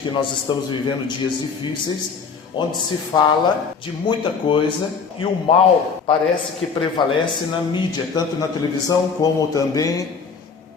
Que nós estamos vivendo dias difíceis, onde se fala de muita coisa e o mal parece que prevalece na mídia, tanto na televisão como também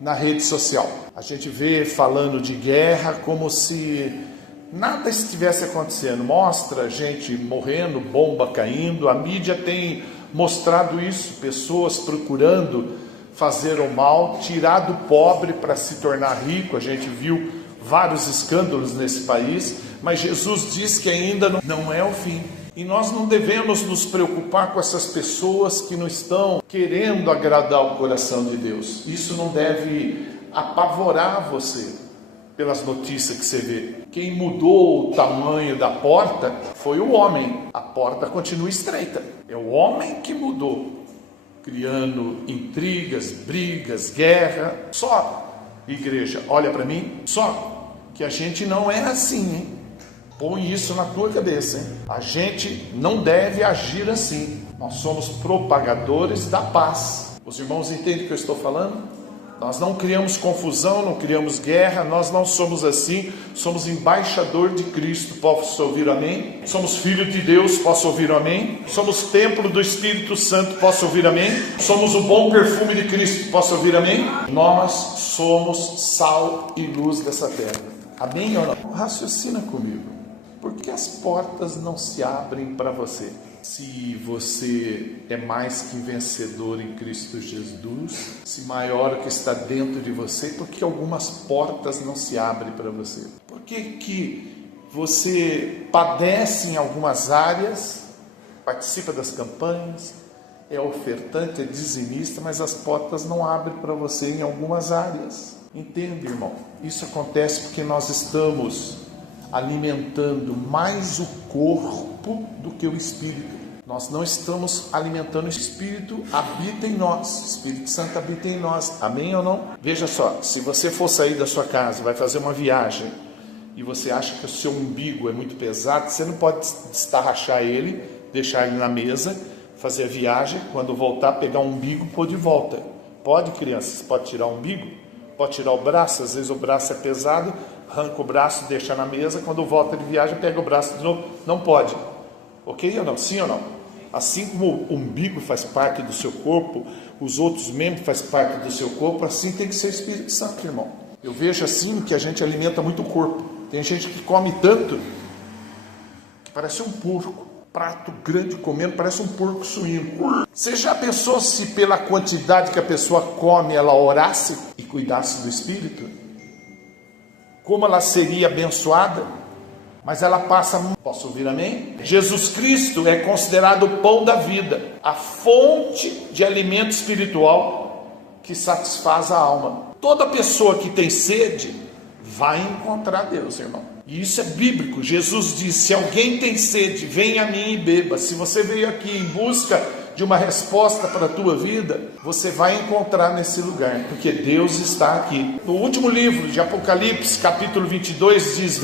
na rede social. A gente vê falando de guerra como se nada estivesse acontecendo. Mostra gente morrendo, bomba caindo. A mídia tem mostrado isso, pessoas procurando fazer o mal, tirar do pobre para se tornar rico. A gente viu vários escândalos nesse país, mas Jesus diz que ainda não é o fim. E nós não devemos nos preocupar com essas pessoas que não estão querendo agradar o coração de Deus. Isso não deve apavorar você pelas notícias que você vê. Quem mudou o tamanho da porta foi o homem. A porta continua estreita. É o homem que mudou, criando intrigas, brigas, guerra. Só, igreja, olha para mim, só que a gente não é assim, hein? Põe isso na tua cabeça, hein? A gente não deve agir assim. Nós somos propagadores da paz. Os irmãos entendem o que eu estou falando? Nós não criamos confusão, não criamos guerra, nós não somos assim. Somos embaixador de Cristo, posso ouvir amém? Somos filho de Deus, posso ouvir amém? Somos templo do Espírito Santo, posso ouvir amém? Somos o bom perfume de Cristo, posso ouvir amém? Nós somos sal e luz dessa terra. Amém ou não? Raciocina comigo. Por que as portas não se abrem para você? Se você é mais que vencedor em Cristo Jesus, se maior que está dentro de você, por que algumas portas não se abrem para você? Por que você padece em algumas áreas, participa das campanhas, é ofertante, é dizimista, mas as portas não abrem para você em algumas áreas? Entende, irmão? Isso acontece porque nós estamos alimentando mais o corpo do que o espírito. Nós não estamos alimentando o espírito, habita em nós. O Espírito Santo habita em nós. Amém ou não? Veja só, se você for sair da sua casa, vai fazer uma viagem e você acha que o seu umbigo é muito pesado, você não pode destarrachar ele, deixar ele na mesa, fazer a viagem, quando voltar, pegar o umbigo e pôr de volta. Pode, crianças? Pode tirar o umbigo? Pode tirar o braço? Às vezes o braço é pesado, arranca o braço, deixa na mesa, quando volta de viagem, pega o braço de novo. Não pode. Ok ou não? Sim ou não? Assim como o umbigo faz parte do seu corpo, os outros membros fazem parte do seu corpo, assim tem que ser o Espírito Santo, irmão. Eu vejo assim que a gente alimenta muito o corpo. Tem gente que come tanto que parece um porco. Prato grande comendo, parece um porco suíno. Você já pensou se pela quantidade que a pessoa come, ela orasse e cuidasse do Espírito? Como ela seria abençoada? Mas ela passa... Posso ouvir amém? Jesus Cristo é considerado o pão da vida, a fonte de alimento espiritual que satisfaz a alma. Toda pessoa que tem sede vai encontrar Deus, irmão. E isso é bíblico. Jesus disse: se alguém tem sede, venha a mim e beba. Se você veio aqui em busca de uma resposta para a tua vida, você vai encontrar nesse lugar, porque Deus está aqui. No último livro de Apocalipse, capítulo 22, diz: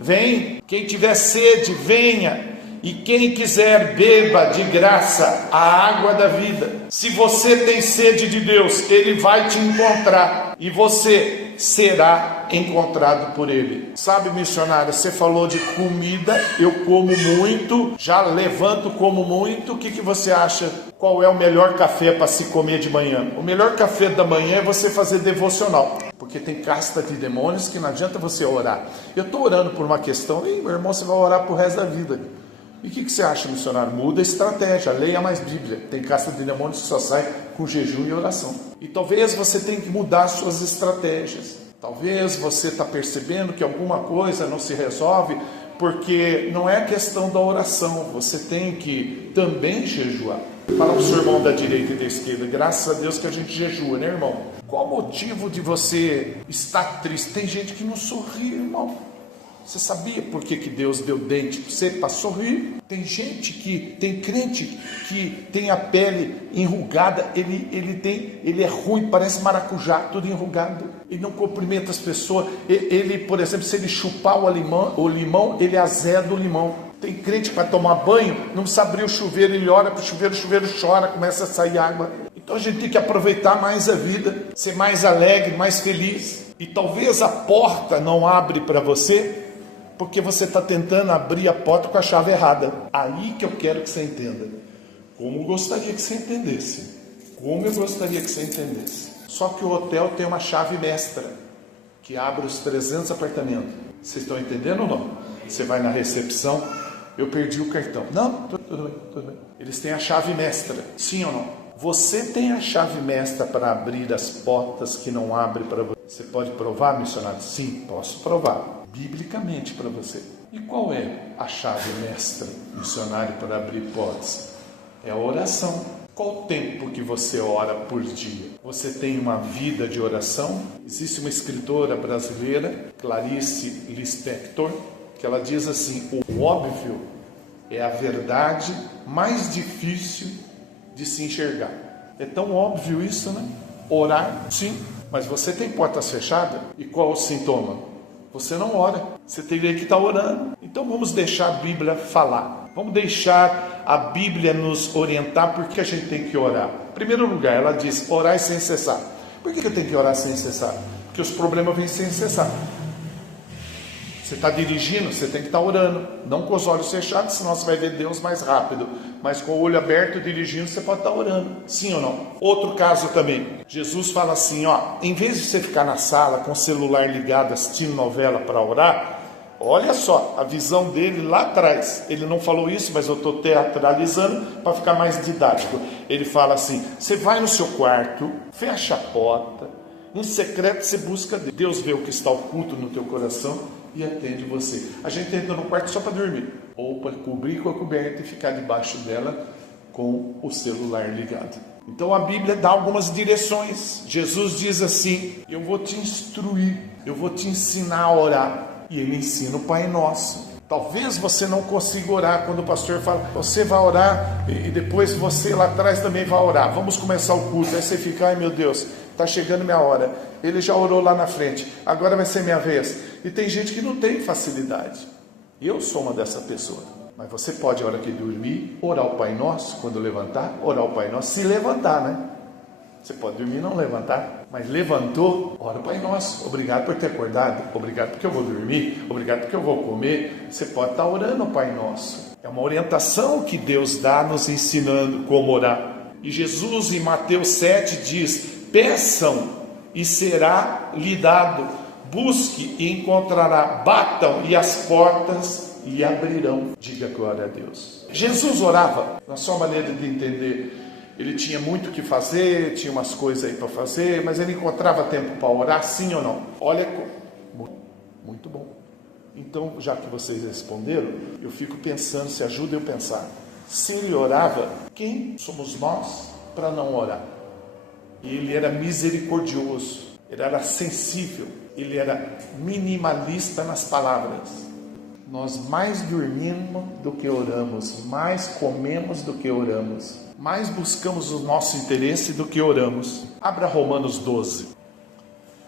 vem, quem tiver sede, venha, e quem quiser, beba de graça a água da vida. Se você tem sede de Deus, Ele vai te encontrar, e você será encontrado por Ele. Sabe, missionário, você falou de comida, eu como muito, já levanto, como muito. O que você acha? Qual é o melhor café para se comer de manhã? O melhor café da manhã é você fazer devocional, porque tem casta de demônios que não adianta você orar. Eu estou orando por uma questão, e meu irmão, você vai orar pro resto da vida. E o que você acha, missionário? Muda a estratégia, leia mais Bíblia. Tem casta de demônios que só sai com jejum e oração. E talvez você tenha que mudar suas estratégias. Talvez você está percebendo que alguma coisa não se resolve, porque não é questão da oração. Você tem que também jejuar. Fala para o seu irmão da direita e da esquerda: graças a Deus que a gente jejua, né, irmão? Qual o motivo de você estar triste? Tem gente que não sorri, irmão. Você sabia por que Deus deu dente para você? Para sorrir. Tem gente que, tem crente que tem a pele enrugada, ele é ruim, parece maracujá, tudo enrugado. Ele não cumprimenta as pessoas. Ele, por exemplo, se ele chupar o limão, ele azeda o limão. Tem crente que vai tomar banho, não precisa abrir o chuveiro, ele olha para o chuveiro chora, começa a sair água. Então a gente tem que aproveitar mais a vida, ser mais alegre, mais feliz. E talvez a porta não abre para você, porque você está tentando abrir a porta com a chave errada. Aí que eu quero que você entenda. Como eu gostaria que você entendesse. Como eu gostaria que você entendesse. Só que o hotel tem uma chave mestra, que abre os 300 apartamentos. Vocês estão entendendo ou não? Você vai na recepção, eu perdi o cartão. Não, tudo bem, tudo bem. Eles têm a chave mestra, sim ou não? Você tem a chave mestra para abrir as portas que não abrem para você. Você pode provar, missionário? Sim, posso provar. Biblicamente para você. E qual é a chave mestra, missionário, para abrir portas? É a oração. Qual o tempo que você ora por dia? Você tem uma vida de oração? Existe uma escritora brasileira, Clarice Lispector, que ela diz assim: o óbvio é a verdade mais difícil de se enxergar. É tão óbvio isso, né? Orar, sim, mas você tem portas fechadas? E qual o sintoma? Você não ora, você teria que estar orando. Então vamos deixar a Bíblia falar. Vamos deixar a Bíblia nos orientar porque a gente tem que orar. Em primeiro lugar, ela diz: orar sem cessar. Por que eu tenho que orar sem cessar? Porque os problemas vêm sem cessar. Você está dirigindo, você tem que estar orando. Não com os olhos fechados, senão você vai ver Deus mais rápido. Mas com o olho aberto, dirigindo, você pode estar orando. Sim ou não? Outro caso também. Jesus fala assim, ó, em vez de você ficar na sala com o celular ligado, assistindo novela para orar, olha só, a visão dele lá atrás. Ele não falou isso, mas eu estou teatralizando para ficar mais didático. Ele fala assim: você vai no seu quarto, fecha a porta, em secreto você busca Deus. Deus vê o que está oculto no teu coração e atende você. A gente entra no quarto só para dormir, ou para cobrir com a coberta e ficar debaixo dela com o celular ligado. Então a Bíblia dá algumas direções. Jesus diz assim: eu vou te instruir, eu vou te ensinar a orar. E ele ensina o Pai Nosso. Talvez você não consiga orar quando o pastor fala: você vai orar e depois você lá atrás também vai orar. Vamos começar o culto. Aí você fica: ai meu Deus, está chegando minha hora. Ele já orou lá na frente, agora vai ser minha vez. E tem gente que não tem facilidade. Eu sou uma dessa pessoa. Mas você pode, a hora que dormir, orar o Pai Nosso. Quando levantar, orar o Pai Nosso. Se levantar, né? Você pode dormir e não levantar, mas levantou, ora o Pai Nosso. Obrigado por ter acordado, obrigado porque eu vou dormir, obrigado porque eu vou comer. Você pode estar orando o Pai Nosso. É uma orientação que Deus dá nos ensinando como orar. E Jesus em Mateus 7 diz: peçam e será lhe dado, busque e encontrará, batam e as portas lhe abrirão. Diga glória a Deus. Jesus orava, na sua maneira de entender. Ele tinha muito o que fazer, tinha umas coisas aí para fazer, mas ele encontrava tempo para orar, sim ou não? Olha, muito bom. Então, já que vocês responderam, eu fico pensando, se ajuda eu pensar. Se ele orava, quem somos nós para não orar? E ele era misericordioso, ele era sensível, ele era minimalista nas palavras. Nós mais dormimos do que oramos, mais comemos do que oramos, mais buscamos o nosso interesse do que oramos. Abra Romanos 12.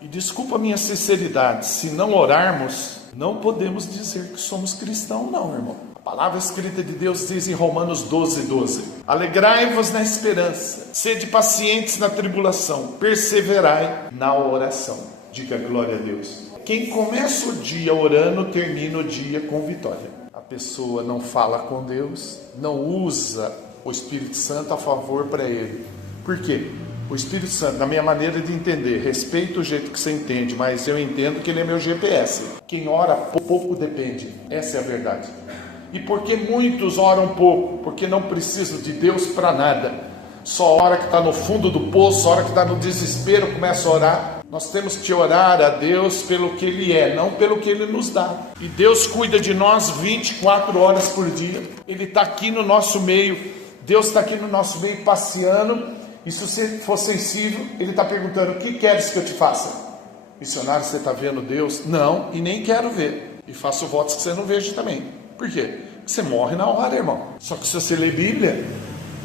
E desculpa a minha sinceridade, se não orarmos, não podemos dizer que somos cristãos não, irmão. A palavra escrita de Deus diz em Romanos 12:12. Alegrai-vos na esperança, sede pacientes na tribulação, perseverai na oração. Diga glória a Deus. Quem começa o dia orando, termina o dia com vitória. A pessoa não fala com Deus, não usa o Espírito Santo a favor para ele. Por quê? O Espírito Santo, na minha maneira de entender, respeito o jeito que você entende, mas eu entendo que ele é meu GPS. Quem ora pouco depende, essa é a verdade. E por que muitos oram pouco? Porque não precisam de Deus para nada. Só a hora que está no fundo do poço, a hora que está no desespero, começa a orar. Nós temos que orar a Deus pelo que Ele é, não pelo que Ele nos dá. E Deus cuida de nós 24 horas por dia. Ele está aqui no nosso meio. Deus está aqui no nosso meio passeando. E se você for sensível, Ele está perguntando: o que queres que eu te faça? Missionário, você está vendo Deus? Não, e nem quero ver. E faço votos que você não veja também. Por quê? Porque você morre na hora, irmão. Só que se você ler Bíblia,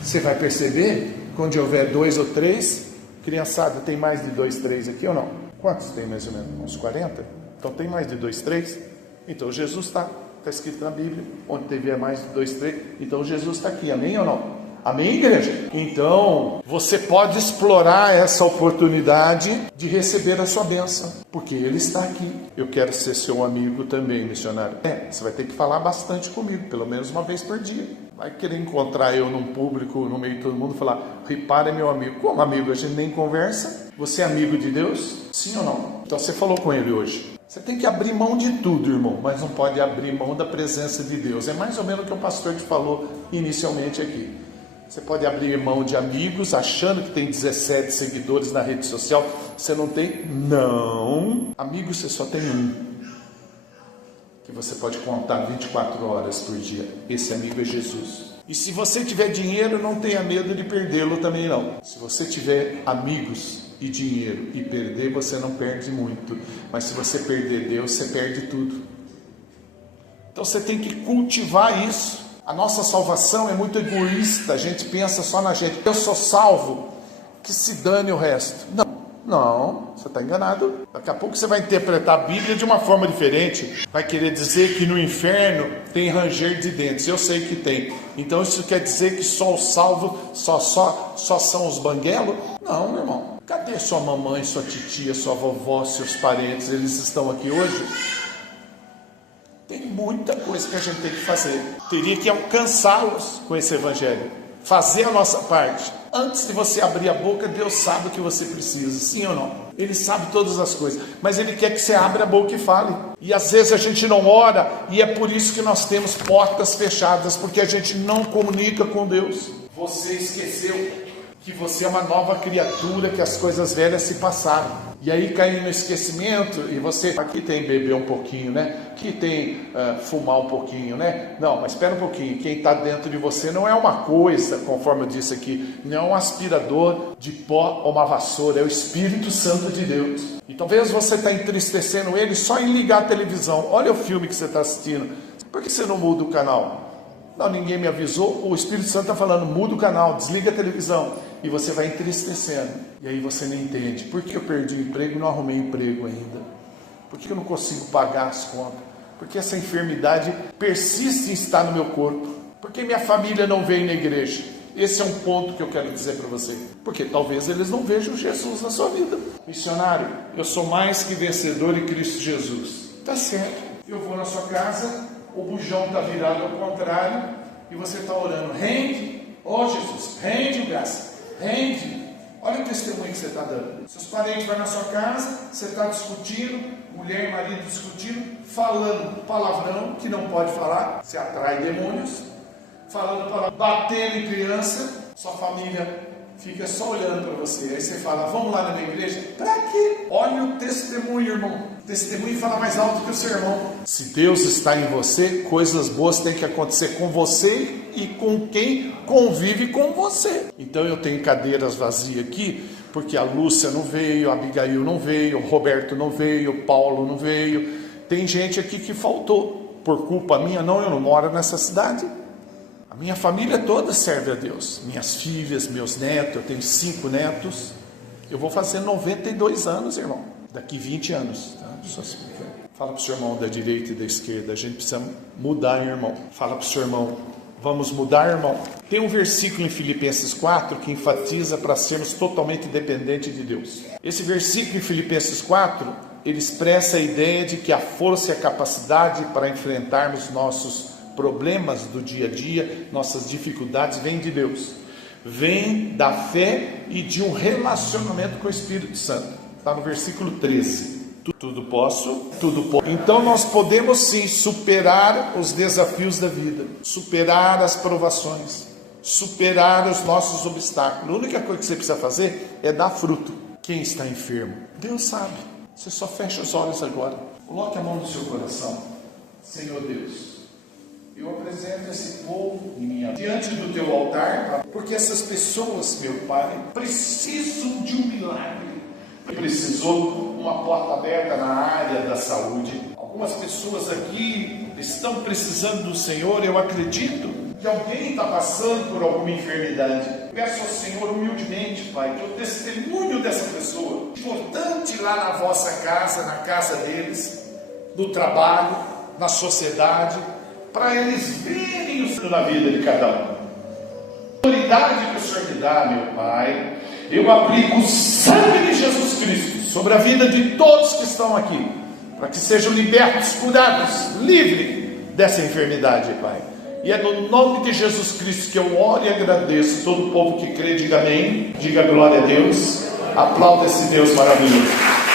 você vai perceber, quando houver 2 ou 3... Criançada, tem mais de 2, 3 aqui ou não? Quantos tem mais ou menos? Uns 40? Então tem mais de 2, 3? Então Jesus está escrito na Bíblia, onde tiver mais de 2, 3, então Jesus está aqui, amém ou não? Amém, igreja? Então, você pode explorar essa oportunidade de receber a sua bênção, porque Ele está aqui. Eu quero ser seu amigo também, missionário. Você vai ter que falar bastante comigo, pelo menos uma vez por dia. Vai querer encontrar eu num público, no meio de todo mundo, e falar: Ripar é meu amigo. Como amigo? A gente nem conversa. Você é amigo de Deus? Sim ou não? Então você falou com Ele hoje. Você tem que abrir mão de tudo, irmão, mas não pode abrir mão da presença de Deus. É mais ou menos o que o pastor te falou inicialmente aqui. Você pode abrir mão de amigos, achando que tem 17 seguidores na rede social. Você não tem? Não. Amigo, você só tem um, que você pode contar 24 horas por dia. Esse amigo é Jesus. E se você tiver dinheiro, não tenha medo de perdê-lo também não. Se você tiver amigos e dinheiro e perder, você não perde muito. Mas se você perder Deus, você perde tudo. Então você tem que cultivar isso. A nossa salvação é muito egoísta. A gente pensa só na gente. Eu sou salvo, que se dane o resto. Não, você está enganado. Daqui a pouco você vai interpretar a Bíblia de uma forma diferente. Vai querer dizer que no inferno tem ranger de dentes. Eu sei que tem. Então isso quer dizer que só os salvos, só são os banguelos? Não, meu irmão. Cadê sua mamãe, sua titia, sua vovó, seus parentes? Eles estão aqui hoje? Tem muita coisa que a gente tem que fazer. Teria que alcançá-los com esse evangelho. Fazer a nossa parte. Antes de você abrir a boca, Deus sabe o que você precisa, sim ou não? Ele sabe todas as coisas, mas Ele quer que você abra a boca e fale. E às vezes a gente não ora, e é por isso que nós temos portas fechadas, porque a gente não comunica com Deus. Você esqueceu que você é uma nova criatura, que as coisas velhas se passaram. E aí caiu no esquecimento, e você... Aqui tem beber um pouquinho, né? Aqui tem fumar um pouquinho, né? Não, mas espera um pouquinho. Quem está dentro de você não é uma coisa, conforme eu disse aqui, não é um aspirador de pó ou uma vassoura, é o Espírito Santo de Deus. E talvez você está entristecendo Ele só em ligar a televisão. Olha o filme que você está assistindo. Por que você não muda o canal? Não, ninguém me avisou. O Espírito Santo está falando: muda o canal, desliga a televisão. E você vai entristecendo. E aí você não entende. Por que eu perdi o emprego e não arrumei emprego ainda? Por que eu não consigo pagar as contas? Porque essa enfermidade persiste em estar no meu corpo. Por que minha família não veio na igreja? Esse é um ponto que eu quero dizer para você. Porque talvez eles não vejam Jesus na sua vida. Missionário, eu sou mais que vencedor em Cristo Jesus. Tá certo. Eu vou na sua casa, o bujão está virado ao contrário, e você está orando: rende, ó Jesus, rende, graça, rende. Olha o testemunho que você está dando. Seus parentes vão na sua casa, você está discutindo, mulher e marido discutindo, falando palavrão que não pode falar, você atrai demônios, falando palavrão, batendo em criança, sua família fica só olhando para você. Aí você fala: vamos lá na minha igreja? Para quê? Olha o testemunho, irmão. O testemunho fala mais alto que o sermão. Se Deus está em você, coisas boas têm que acontecer com você e com quem convive com você. Então eu tenho cadeiras vazias aqui, porque a Lúcia não veio, a Abigail não veio, o Roberto não veio, o Paulo não veio. Tem gente aqui que faltou. Por culpa minha? Não, eu não moro nessa cidade. A minha família toda serve a Deus. Minhas filhas, meus netos, eu tenho 5 netos. Eu vou fazer 92 anos, irmão. Daqui 20 anos. Tá? Fala para o seu irmão da direita e da esquerda: a gente precisa mudar, irmão. Fala para o seu irmão: vamos mudar, irmão. Tem um versículo em Filipenses 4 que enfatiza para sermos totalmente dependentes de Deus. Esse versículo em Filipenses 4, ele expressa a ideia de que a força e a capacidade para enfrentarmos nossos problemas do dia a dia, nossas dificuldades, vem de Deus. Vem da fé e de um relacionamento com o Espírito Santo. Está no versículo 13. Tudo posso. Então nós podemos sim superar os desafios da vida, superar as provações, superar os nossos obstáculos. A única coisa que você precisa fazer é dar fruto. Quem está enfermo? Deus sabe. Você só fecha os olhos agora. Coloque a mão no seu coração. Senhor Deus, eu apresento esse povo diante do teu altar, porque essas pessoas, meu Pai, precisam de um milagre. Precisou uma porta aberta na área da saúde. Algumas pessoas aqui estão precisando do Senhor. Eu acredito que alguém está passando por alguma enfermidade. Peço ao Senhor humildemente, Pai, que o testemunho dessa pessoa, importante lá na vossa casa, na casa deles, no trabalho, na sociedade, para eles verem o Senhor na vida de cada um. autoridade que o Senhor me dá, meu Pai, eu aplico o sangue de Jesus Cristo sobre a vida de todos que estão aqui, para que sejam libertos, curados, livres dessa enfermidade, Pai. E é no nome de Jesus Cristo que eu oro e agradeço. Todo o povo que crê, diga amém, diga glória a Deus, aplauda esse Deus maravilhoso.